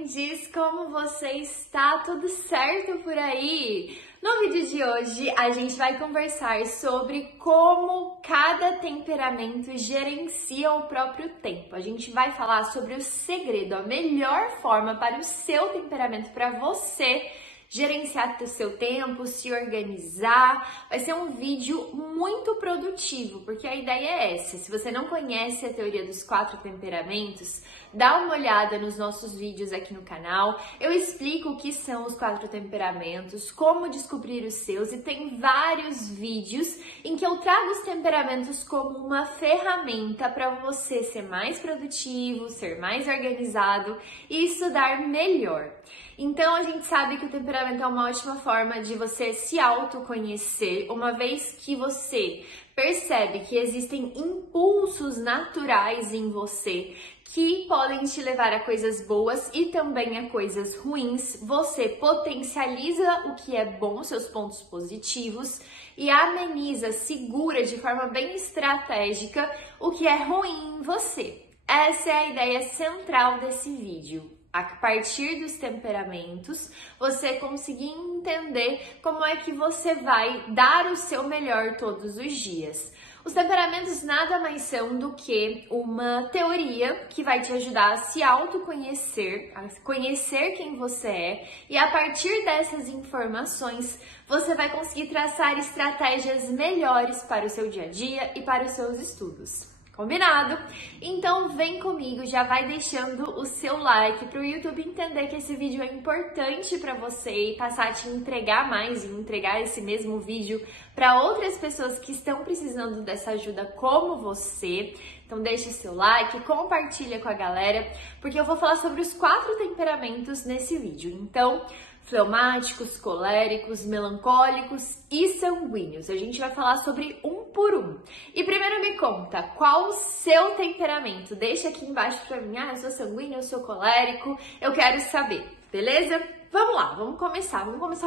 aprendiz, como você está? Tudo certo por aí? No vídeo de hoje a gente vai conversar sobre como cada temperamento gerencia o próprio tempo. A gente vai falar sobre o segredo, a melhor forma para o seu temperamento, para você gerenciar o seu tempo, se organizar. Vai ser um vídeo muito produtivo, porque a ideia é essa. Se você não conhece a teoria dos 4 temperamentos, dá uma olhada nos nossos vídeos aqui no canal. Eu explico o que são os 4 temperamentos, como descobrir os seus, e tem vários vídeos em que eu trago os temperamentos como uma ferramenta para você ser mais produtivo, ser mais organizado e estudar melhor. Então a gente sabe que o temperamento é uma ótima forma de você se autoconhecer, uma vez que você percebe que existem impulsos naturais em você que podem te levar a coisas boas e também a coisas ruins. Você potencializa o que é bom, seus pontos positivos, e ameniza, segura de forma bem estratégica o que é ruim em você. Essa é a ideia central desse vídeo. A partir dos temperamentos, você conseguir entender como é que você vai dar o seu melhor todos os dias. Os temperamentos nada mais são do que uma teoria que vai te ajudar a se autoconhecer, a conhecer quem você é, e a partir dessas informações, você vai conseguir traçar estratégias melhores para o seu dia a dia e para os seus estudos. Combinado? Então vem comigo, já vai deixando o seu like para o YouTube entender que esse vídeo é importante para você e passar a te entregar mais e entregar esse mesmo vídeo para outras pessoas que estão precisando dessa ajuda como você. Então deixa o seu like, compartilha com a galera, porque eu vou falar sobre os 4 temperamentos nesse vídeo. Então, fleumáticos, coléricos, melancólicos e sanguíneos. A gente vai falar sobre um por um. E primeiro me conta, qual o seu temperamento? Deixa aqui embaixo pra mim. Eu sou sanguíneo, eu sou colérico, eu quero saber, beleza? Vamos lá, vamos começar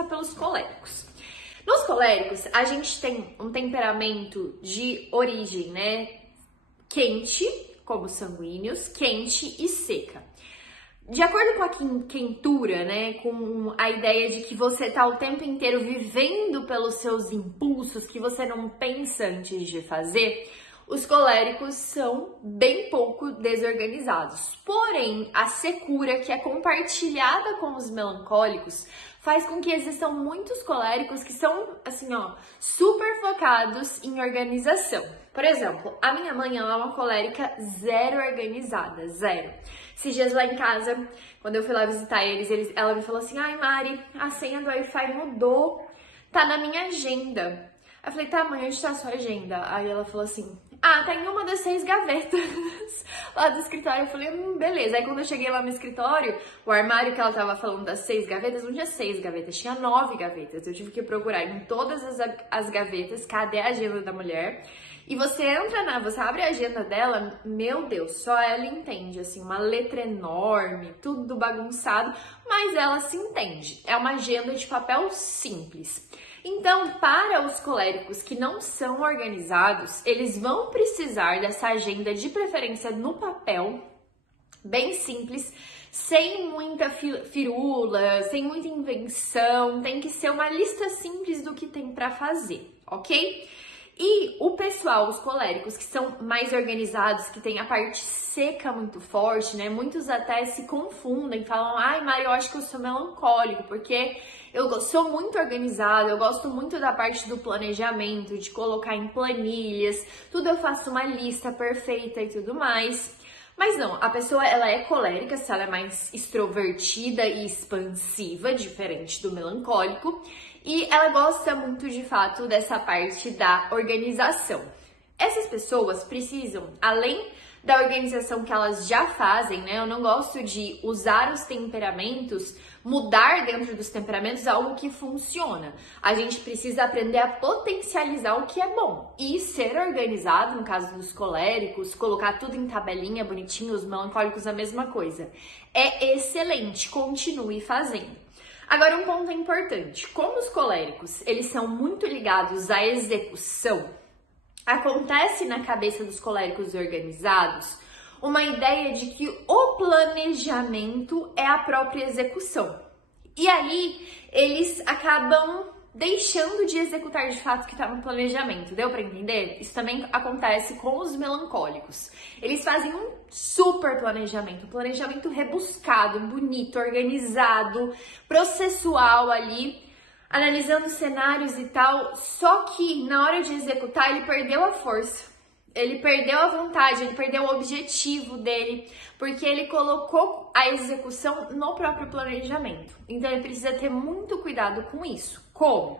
pelos coléricos. Nos coléricos, a gente tem um temperamento de origem, né? Quente, como sanguíneos, quente e seca. De acordo com a quentura, né, com a ideia de que você tá o tempo inteiro vivendo pelos seus impulsos, que você não pensa antes de fazer, os coléricos são bem pouco desorganizados. Porém, a secura, que é compartilhada com os melancólicos, faz com que existam muitos coléricos que são, assim, ó, super focados em organização. Por exemplo, a minha mãe, ela é uma colérica zero organizada, zero. Esses dias lá em casa, quando eu fui lá visitar ela me falou assim: ai, Mari, a senha do Wi-Fi mudou, tá na minha agenda. Eu falei: tá, mãe, onde tá a sua agenda? Aí ela falou assim: tá em uma das 6 gavetas lá do escritório. Eu falei: beleza. Aí quando eu cheguei lá no escritório, o armário que ela tava falando das 6 gavetas, não tinha 6 gavetas, tinha 9 gavetas. Eu tive que procurar em todas as gavetas, cadê a agenda da mulher? E você você abre a agenda dela, meu Deus, só ela entende, assim, uma letra enorme, tudo bagunçado, mas ela se entende. É uma agenda de papel simples. Então, para os coléricos que não são organizados, eles vão precisar dessa agenda, de preferência no papel, bem simples, sem muita firula, sem muita invenção. Tem que ser uma lista simples do que tem para fazer, ok? E o pessoal, os coléricos que são mais organizados, que tem a parte seca muito forte, né? Muitos até se confundem, falam: ai, Mari, eu acho que eu sou melancólico, porque eu sou muito organizada, eu gosto muito da parte do planejamento, de colocar em planilhas, tudo eu faço uma lista perfeita e tudo mais. Mas não, a pessoa, ela é colérica se ela é mais extrovertida e expansiva, diferente do melancólico, e ela gosta muito, de fato, dessa parte da organização. Essas pessoas precisam, além da organização que elas já fazem, né? Eu não gosto de usar os temperamentos, mudar dentro dos temperamentos algo que funciona. A gente precisa aprender a potencializar o que é bom e ser organizado, no caso dos coléricos, colocar tudo em tabelinha bonitinho, os melancólicos a mesma coisa. É excelente, continue fazendo. Agora, um ponto importante: como os coléricos, eles são muito ligados à execução, acontece na cabeça dos coléricos organizados uma ideia de que o planejamento é a própria execução. E aí eles acabam deixando de executar de fato o que está no planejamento. Deu para entender? Isso também acontece com os melancólicos. Eles fazem um super planejamento, um planejamento rebuscado, bonito, organizado, processual ali, analisando cenários e tal, só que na hora de executar ele perdeu a força. Ele perdeu a vontade, ele perdeu o objetivo dele, porque ele colocou a execução no próprio planejamento. Então ele precisa ter muito cuidado com isso. Como?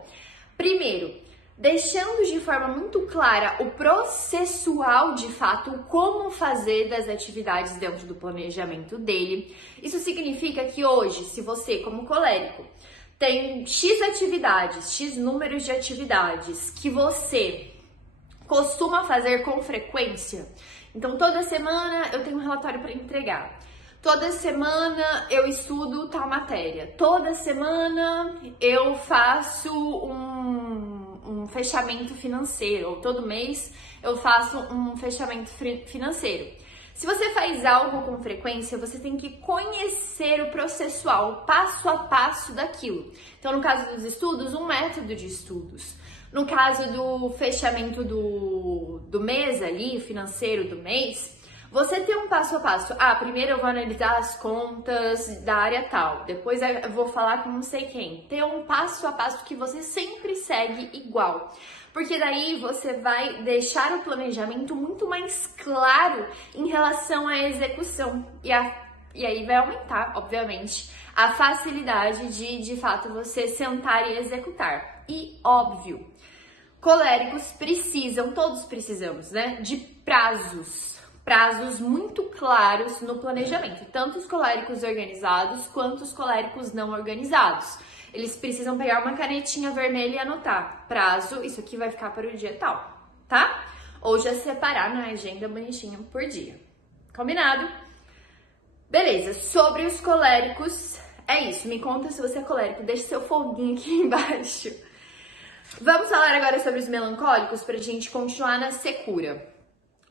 Primeiro, deixando de forma muito clara o processual de fato, o como fazer das atividades dentro do planejamento dele. Isso significa que hoje, se você, como colérico, tem X atividades, X números de atividades que você costuma fazer com frequência. Então, toda semana eu tenho um relatório para entregar. Toda semana eu estudo tal matéria. Toda semana eu faço um fechamento financeiro. Ou todo mês eu faço um fechamento financeiro. Se você faz algo com frequência, você tem que conhecer o processual, o passo a passo daquilo. Então, no caso dos estudos, um método de estudos. No caso do fechamento do mês ali, financeiro do mês, você tem um passo a passo. Primeiro eu vou analisar as contas da área tal, depois eu vou falar com não sei quem. Ter um passo a passo que você sempre segue igual. Porque daí você vai deixar o planejamento muito mais claro em relação à execução. E aí vai aumentar, obviamente, a facilidade de fato, você sentar e executar. E óbvio, coléricos precisam, todos precisamos, né, de prazos muito claros no planejamento, tanto os coléricos organizados quanto os coléricos não organizados. Eles precisam pegar uma canetinha vermelha e anotar prazo, isso aqui vai ficar para o dia tal, tá? Ou já separar na agenda bonitinha por dia. Combinado? Beleza, sobre os coléricos, é isso. Me conta se você é colérico, deixa seu foguinho aqui embaixo. Vamos falar agora sobre os melancólicos pra gente continuar na secura.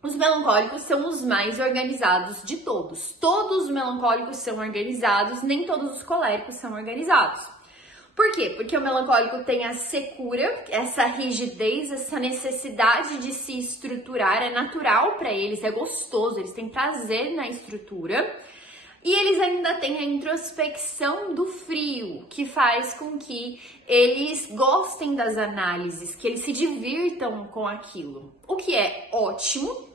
Os melancólicos são os mais organizados de todos. Todos os melancólicos são organizados, nem todos os coléricos são organizados. Por quê? Porque o melancólico tem a secura, essa rigidez, essa necessidade de se estruturar, é natural para eles, é gostoso, eles têm prazer na estrutura. E eles ainda têm a introspecção do frio, que faz com que eles gostem das análises, que eles se divirtam com aquilo. O que é ótimo,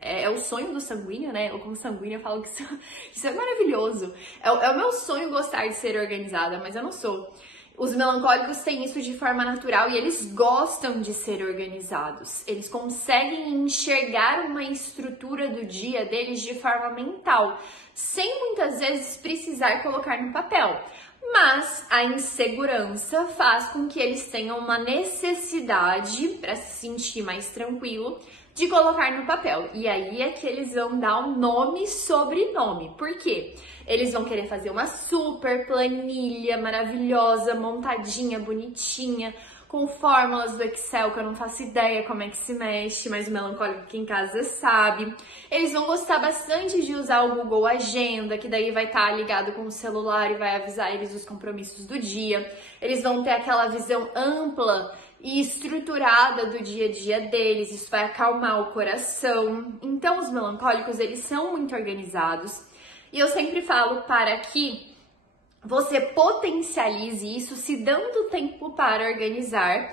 é o sonho do sanguíneo, né? Eu como sanguínea falo que isso é maravilhoso. É o meu sonho gostar de ser organizada, mas eu não sou. Os melancólicos têm isso de forma natural e eles gostam de ser organizados. Eles conseguem enxergar uma estrutura do dia deles de forma mental, sem muitas vezes precisar colocar no papel. Mas a insegurança faz com que eles tenham uma necessidade, para se sentir mais tranquilo, de colocar no papel. E aí é que eles vão dar um nome sobrenome. Por quê? Eles vão querer fazer uma super planilha maravilhosa, montadinha, bonitinha, com fórmulas do Excel que eu não faço ideia como é que se mexe, mas o melancólico aqui em casa sabe. Eles vão gostar bastante de usar o Google Agenda, que daí vai estar ligado com o celular e vai avisar eles dos compromissos do dia. Eles vão ter aquela visão ampla e estruturada do dia a dia deles, isso vai acalmar o coração. Então, os melancólicos, eles são muito organizados. E eu sempre falo para que você potencialize isso se dando tempo para organizar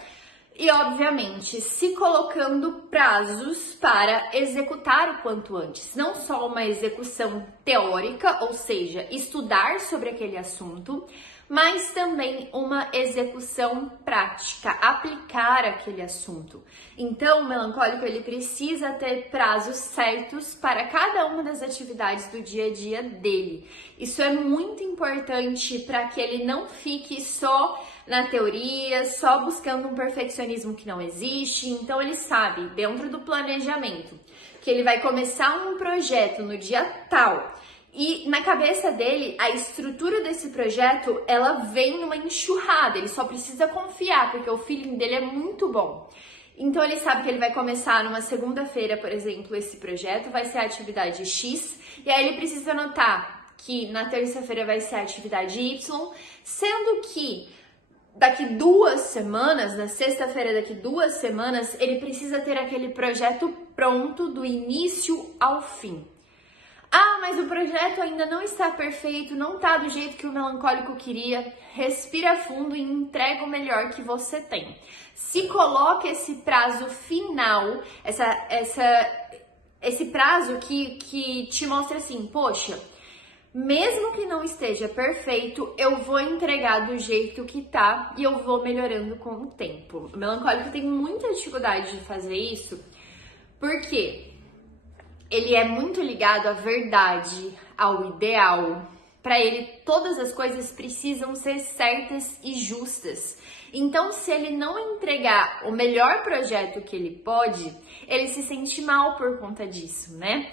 e, obviamente, se colocando prazos para executar o quanto antes. Não só uma execução teórica, ou seja, estudar sobre aquele assunto, mas também uma execução prática, aplicar aquele assunto. Então, o melancólico, ele precisa ter prazos certos para cada uma das atividades do dia a dia dele. Isso é muito importante para que ele não fique só na teoria, só buscando um perfeccionismo que não existe. Então, ele sabe, dentro do planejamento, que ele vai começar um projeto no dia tal. E na cabeça dele, a estrutura desse projeto, ela vem numa enxurrada, ele só precisa confiar, porque o feeling dele é muito bom. Então ele sabe que ele vai começar numa segunda-feira, por exemplo, esse projeto, vai ser a atividade X, e aí ele precisa anotar que na terça-feira vai ser a atividade Y, sendo que daqui 2 semanas, na sexta-feira daqui 2 semanas, ele precisa ter aquele projeto pronto do início ao fim. Ah, mas o projeto ainda não está perfeito, não está do jeito que o melancólico queria. Respira fundo e entrega o melhor que você tem. Se coloca esse prazo final, esse prazo que te mostra assim, poxa, mesmo que não esteja perfeito, eu vou entregar do jeito que tá e eu vou melhorando com o tempo. O melancólico tem muita dificuldade de fazer isso, porque ele é muito ligado à verdade, ao ideal. Para ele, todas as coisas precisam ser certas e justas. Então, se ele não entregar o melhor projeto que ele pode, ele se sente mal por conta disso, né?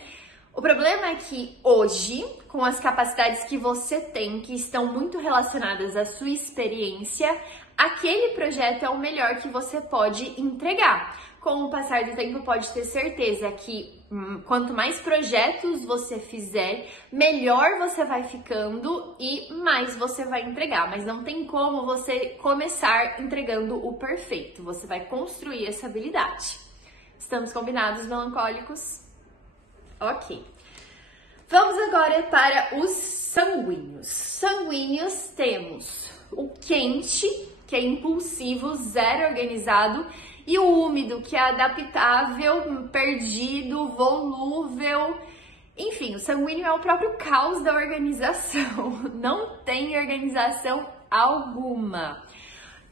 O problema é que hoje, com as capacidades que você tem, que estão muito relacionadas à sua experiência, aquele projeto é o melhor que você pode entregar. Com o passar do tempo, pode ter certeza que quanto mais projetos você fizer, melhor você vai ficando e mais você vai entregar. Mas não tem como você começar entregando o perfeito. Você vai construir essa habilidade. Estamos combinados, melancólicos? Ok. Vamos agora para os sanguíneos. Sanguíneos temos o quente, que é impulsivo, zero organizado, e o úmido, que é adaptável, perdido, volúvel. Enfim, o sanguíneo é o próprio caos da organização. Não tem organização alguma.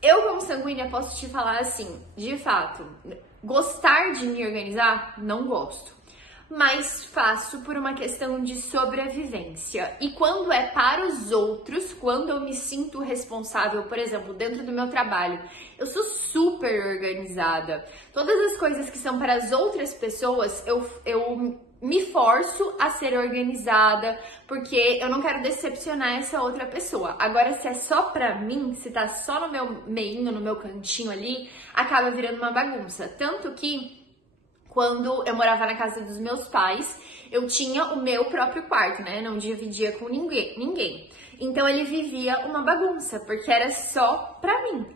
Eu, como sanguínea, posso te falar assim, de fato, gostar de me organizar? Não gosto. Mas faço por uma questão de sobrevivência. E quando é para os outros, quando eu me sinto responsável, por exemplo, dentro do meu trabalho, eu sou super organizada. Todas as coisas que são para as outras pessoas, eu me forço a ser organizada, porque eu não quero decepcionar essa outra pessoa. Agora, se é só pra mim, se tá só no meu meinho, no meu cantinho ali, acaba virando uma bagunça. Tanto que quando eu morava na casa dos meus pais, eu tinha o meu próprio quarto, né? Não dividia com ninguém. Então ele vivia uma bagunça, porque era só pra mim.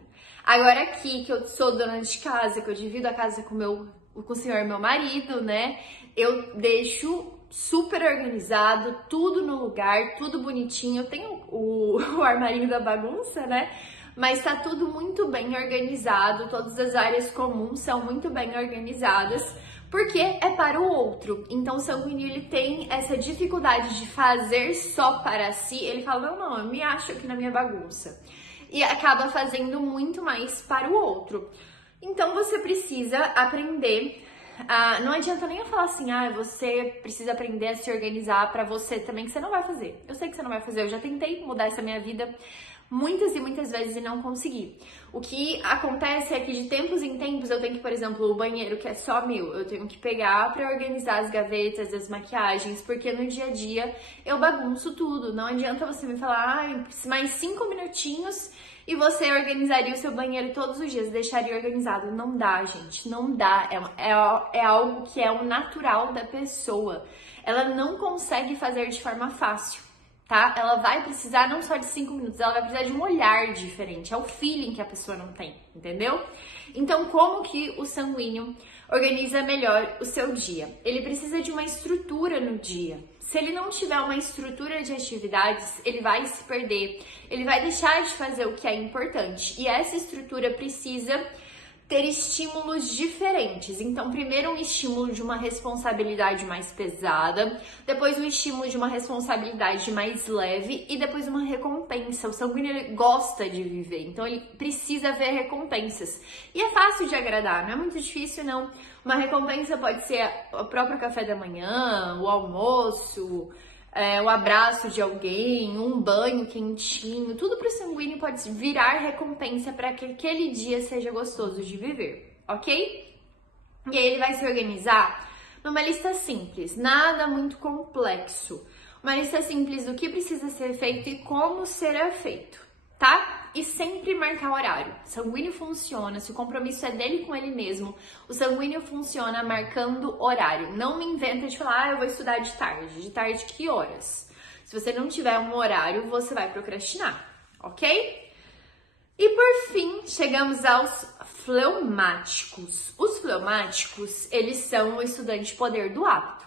Agora aqui, que eu sou dona de casa, que eu divido a casa com o senhor, meu marido, né? Eu deixo super organizado, tudo no lugar, tudo bonitinho. Eu tenho o armarinho da bagunça, né? Mas tá tudo muito bem organizado, todas as áreas comuns são muito bem organizadas, porque é para o outro. Então o sanguíneo, ele tem essa dificuldade de fazer só para si. Ele fala, não, eu me acho aqui na minha bagunça. E acaba fazendo muito mais para o outro. Então você precisa aprender. Não adianta nem eu falar assim, você precisa aprender a se organizar para você também, que você não vai fazer. Eu sei que você não vai fazer, eu já tentei mudar essa minha vida muitas e muitas vezes e não consegui. O que acontece é que de tempos em tempos eu tenho que, por exemplo, o banheiro que é só meu, eu tenho que pegar para organizar as gavetas, as maquiagens, porque no dia a dia eu bagunço tudo. Não adianta você me falar, mais 5 minutinhos e você organizaria o seu banheiro todos os dias, deixaria organizado. Não dá, gente, não dá. É algo que é o natural da pessoa. Ela não consegue fazer de forma fácil, tá? Ela vai precisar não só de 5 minutos, ela vai precisar de um olhar diferente. É o feeling que a pessoa não tem, entendeu? Então, como que o sanguíneo organiza melhor o seu dia? Ele precisa de uma estrutura no dia. Se ele não tiver uma estrutura de atividades, ele vai se perder, ele vai deixar de fazer o que é importante. E essa estrutura precisa ter estímulos diferentes. Então, primeiro um estímulo de uma responsabilidade mais pesada, depois um estímulo de uma responsabilidade mais leve e depois uma recompensa. O sanguíneo, ele gosta de viver, então ele precisa ver recompensas. E é fácil de agradar, não é muito difícil não. Uma recompensa pode ser o próprio café da manhã, o almoço, o abraço de alguém, um banho quentinho, tudo para o sanguíneo pode virar recompensa para que aquele dia seja gostoso de viver, ok? E aí ele vai se organizar numa lista simples, nada muito complexo. Uma lista simples do que precisa ser feito e como será feito, tá? e sempre marcar horário. Sanguíneo funciona, se o compromisso é dele com ele mesmo, o sanguíneo funciona marcando horário. Não me inventa de falar, eu vou estudar de tarde. De tarde que horas? Se você não tiver um horário, você vai procrastinar, ok? E por fim, chegamos aos fleumáticos. Os fleumáticos, eles são o estudante poder do hábito.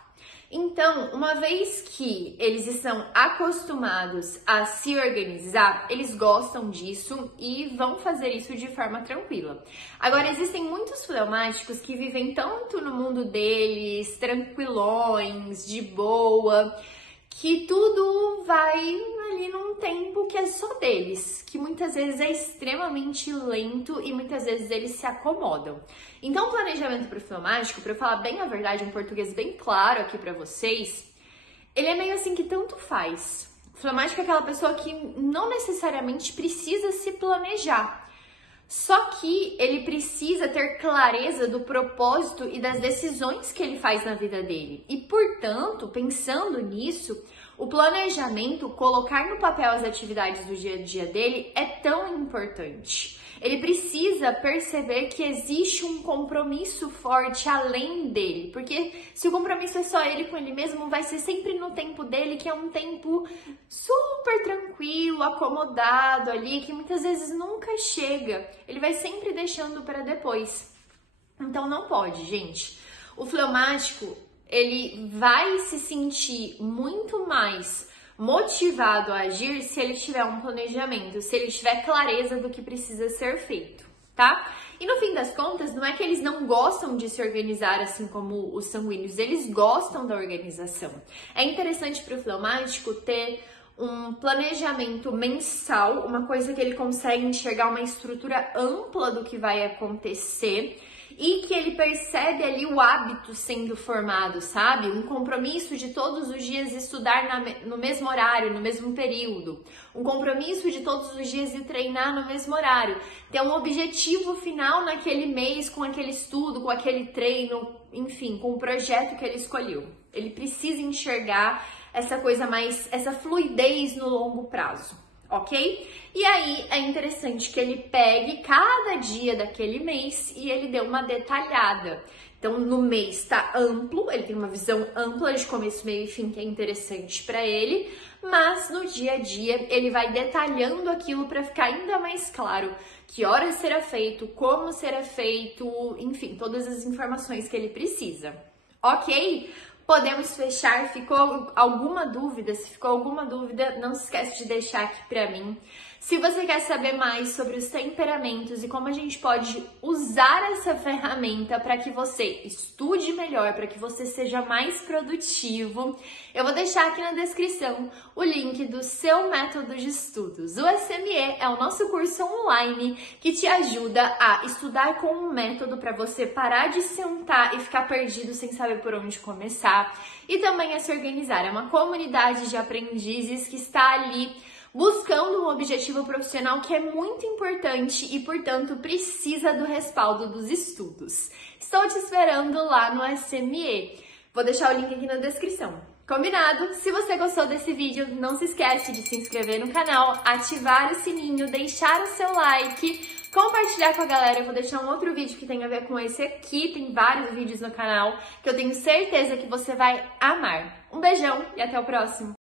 Então, uma vez que eles estão acostumados a se organizar, eles gostam disso e vão fazer isso de forma tranquila. Agora, existem muitos fleumáticos que vivem tanto no mundo deles, tranquilões, de boa, que tudo vai ali num tempo que é só deles, que muitas vezes é extremamente lento e muitas vezes eles se acomodam. Então, o planejamento para o fleumático, para eu falar bem a verdade, um português bem claro aqui para vocês, ele é meio assim que tanto faz. O fleumático é aquela pessoa que não necessariamente precisa se planejar. Só que ele precisa ter clareza do propósito e das decisões que ele faz na vida dele. E, portanto, pensando nisso, o planejamento, colocar no papel as atividades do dia a dia dele é tão importante. Ele precisa perceber que existe um compromisso forte além dele, porque se o compromisso é só ele com ele mesmo, vai ser sempre no tempo dele, que é um tempo super tranquilo, acomodado ali, que muitas vezes nunca chega. Ele vai sempre deixando para depois. Então não pode, gente. O fleumático, ele vai se sentir muito mais motivado a agir se ele tiver um planejamento, se ele tiver clareza do que precisa ser feito, tá? E no fim das contas, não é que eles não gostam de se organizar assim como os sanguíneos, eles gostam da organização. É interessante para o fleumático ter um planejamento mensal, uma coisa que ele consegue enxergar uma estrutura ampla do que vai acontecer e que ele percebe ali o hábito sendo formado, sabe? Um compromisso de todos os dias estudar no mesmo horário, no mesmo período. Um compromisso de todos os dias de treinar no mesmo horário. Ter um objetivo final naquele mês com aquele estudo, com aquele treino, enfim, com o projeto que ele escolheu. Ele precisa enxergar essa coisa mais, essa fluidez no longo prazo, ok? E aí é interessante que ele pegue cada dia daquele mês e ele dê uma detalhada. Então no mês tá amplo, ele tem uma visão ampla de começo, meio e fim que é interessante para ele, mas no dia a dia ele vai detalhando aquilo para ficar ainda mais claro que horas será feito, como será feito, enfim, todas as informações que ele precisa, ok? Podemos fechar. Ficou alguma dúvida? Se ficou alguma dúvida, não se esquece de deixar aqui pra mim. Se você quer saber mais sobre os temperamentos e como a gente pode usar essa ferramenta para que você estude melhor, para que você seja mais produtivo, eu vou deixar aqui na descrição o link do seu método de estudos. O SME é o nosso curso online que te ajuda a estudar com um método para você parar de sentar e ficar perdido sem saber por onde começar e também a se organizar. É uma comunidade de aprendizes que está ali buscando um objetivo profissional que é muito importante e, portanto, precisa do respaldo dos estudos. Estou te esperando lá no SME. Vou deixar o link aqui na descrição. Combinado? Se você gostou desse vídeo, não se esquece de se inscrever no canal, ativar o sininho, deixar o seu like, compartilhar com a galera. Eu vou deixar um outro vídeo que tem a ver com esse aqui, tem vários vídeos no canal que eu tenho certeza que você vai amar. Um beijão e até o próximo!